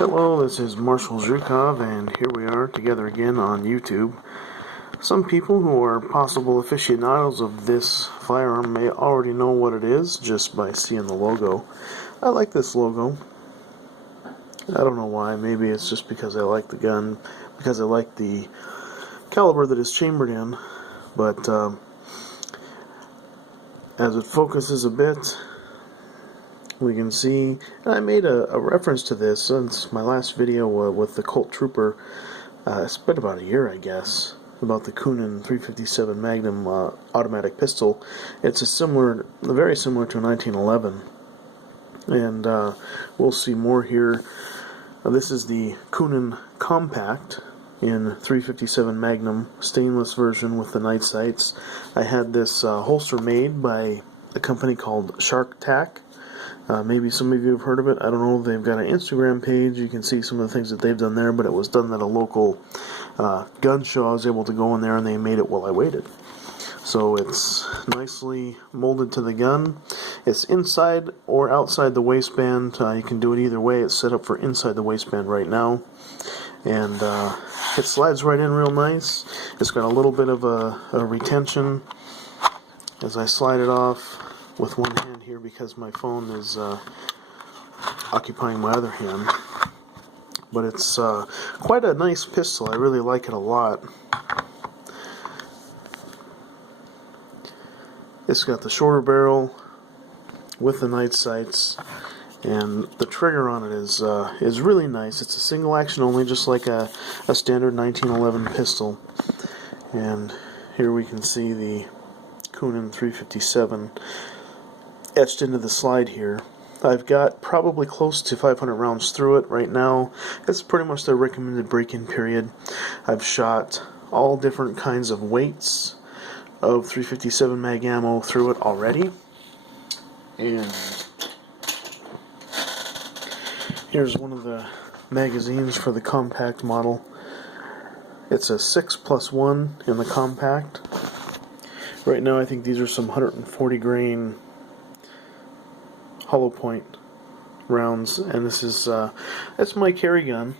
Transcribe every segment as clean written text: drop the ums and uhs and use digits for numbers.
Hello, this is Marshall Zhukov, and here we are together again on YouTube. Some people who are possible aficionados of this firearm may already know what it is just by seeing the logo. I like this logo. I don't know why. Maybe it's just because I like the gun, because I like the caliber that it's chambered in. But as it focuses a bit, we can see, and I made a reference to this since my last video with the Colt Trooper. It's been about a year, I guess, about the Coonan 357 Magnum automatic pistol. It's very similar to a 1911, and we'll see more here. This is the Coonan Compact in 357 Magnum stainless version with the night sights. I had this holster made by a company called Shark Tack. Maybe some of you have heard of it. I don't know. They've got an Instagram page. You can see some of the things that they've done there, but it was done at a local gun show. I was able to go in there, and they made it while I waited. So it's nicely molded to the gun. It's inside or outside the waistband. You can do it either way. It's set up for inside the waistband right now. And it slides right in real nice. It's got a little bit of a retention as I slide it off with one hand here because my phone is occupying my other hand. But it's quite a nice pistol. I really like it a lot. It's got the shorter barrel with the night sights, and the trigger on it is really nice. It's a single action only, just like a standard 1911 pistol. And here we can see the Coonan 357 etched into the slide here. I've got probably close to 500 rounds through it right now. It's pretty much the recommended break-in period. I've shot all different kinds of weights of 357 mag ammo through it already. And here's one of the magazines for the compact model. It's a 6+1 in the compact. Right now I think these are some 140 grain hollow point rounds, and this is it's my carry gun.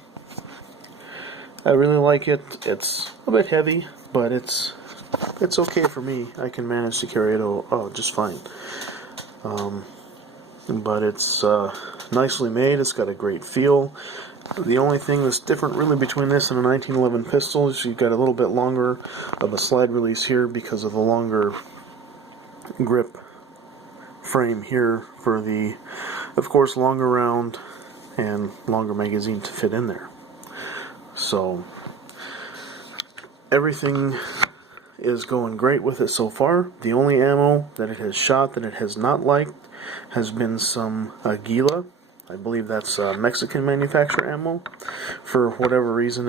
I really like it. It's a bit heavy, but it's okay for me. I can manage to carry it just fine. But it's nicely made. It's got a great feel. The only thing that's different really between this and a 1911 pistol is you've got a little bit longer of a slide release here because of the longer grip frame here for the, of course, longer round and longer magazine to fit in there. So everything is going great with it so far. The only ammo that it has shot that it has not liked has been some Aguila. I believe that's Mexican manufacturer ammo. For whatever reason,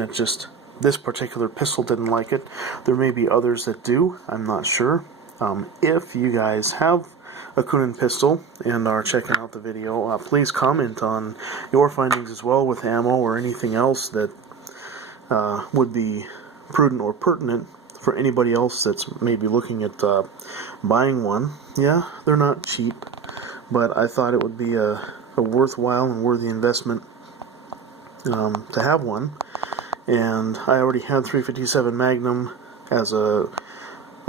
this particular pistol didn't like it. There may be others that do. I'm not sure. If you guys have a Coonan pistol and are checking out the video, please comment on your findings as well with ammo or anything else that would be prudent or pertinent for anybody else that's maybe looking at buying one. Yeah, they're not cheap, but I thought it would be a worthwhile and worthy investment to have one. And I already had 357 Magnum as a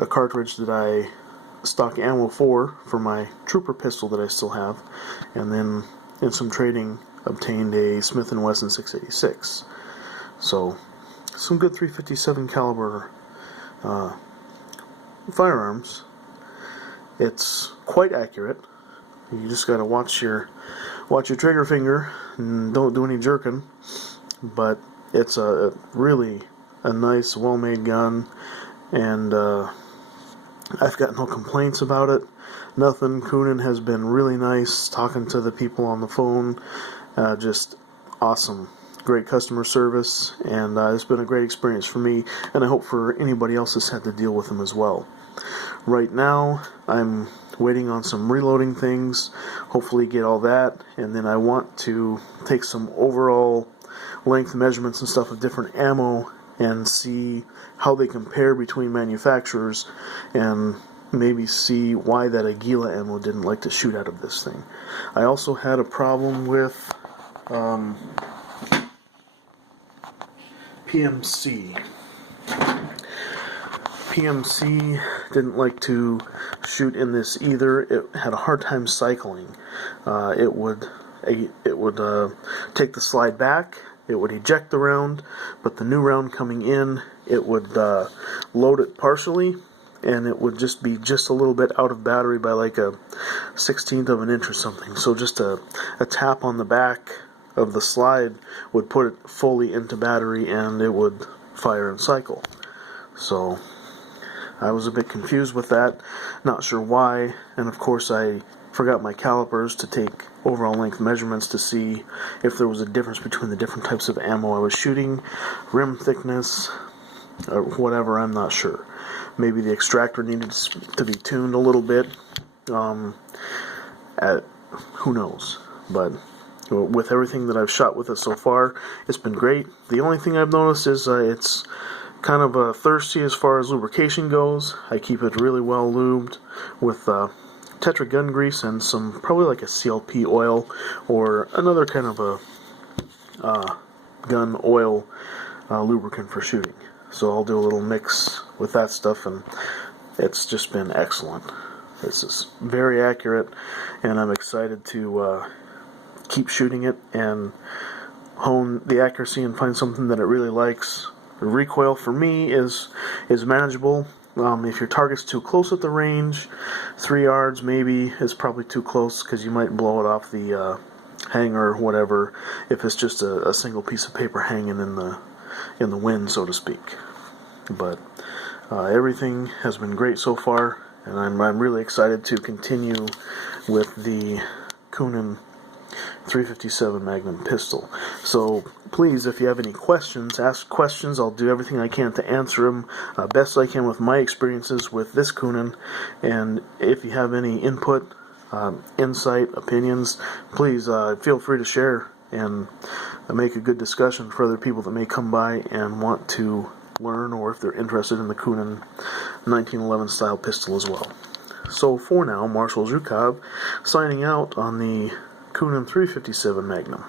cartridge that I stock ammo for my Trooper pistol that I still have, and then in some trading obtained a Smith & Wesson 686. So some good 357 caliber firearms. It's quite accurate. You just got to watch your trigger finger and don't do any jerking. But it's really a nice, well-made gun, and I've got no complaints about it. Nothing. Coonan has been really nice talking to the people on the phone. Just awesome. Great customer service, and it's been a great experience for me, and I hope for anybody else that's had to deal with them as well. Right now, I'm waiting on some reloading things, hopefully get all that, and then I want to take some overall length measurements and stuff of different ammo and see how they compare between manufacturers, and maybe see why that Aguila ammo didn't like to shoot out of this thing. I also had a problem with PMC. PMC didn't like to shoot in this either. It had a hard time cycling. It would take the slide back, it would eject the round, but the new round coming in, it would load it partially, and it would just be just a little bit out of battery by like a 1/16 of an inch or something. So just a tap on the back of the slide would put it fully into battery, and it would fire and cycle. So I was a bit confused with that, not sure why, and of course I forgot my calipers to take overall length measurements to see if there was a difference between the different types of ammo I was shooting, rim thickness, or whatever, I'm not sure. Maybe the extractor needed to be tuned a little bit, who knows, but with everything that I've shot with it so far, it's been great. The only thing I've noticed is it's kind of thirsty as far as lubrication goes. I keep it really well lubed with Tetra gun grease and some, probably like a CLP oil or another kind of a gun oil lubricant for shooting. So I'll do a little mix with that stuff, and it's just been excellent. This is very accurate, and I'm excited to keep shooting it and hone the accuracy and find something that it really likes. The recoil for me is manageable. If your target's too close at the range, 3 yards maybe is probably too close because you might blow it off the hanger or whatever. If it's just a single piece of paper hanging in the wind, so to speak. But everything has been great so far, and I'm really excited to continue with the Coonan 357 Magnum pistol. So please, if you have any questions, ask questions. I'll do everything I can to answer them best I can with my experiences with this Coonan. And if you have any input, insight, opinions, please feel free to share and make a good discussion for other people that may come by and want to learn, or if they're interested in the Coonan 1911 style pistol as well. So for now, Marshall Zhukov signing out on the Coonan 357 Magnum.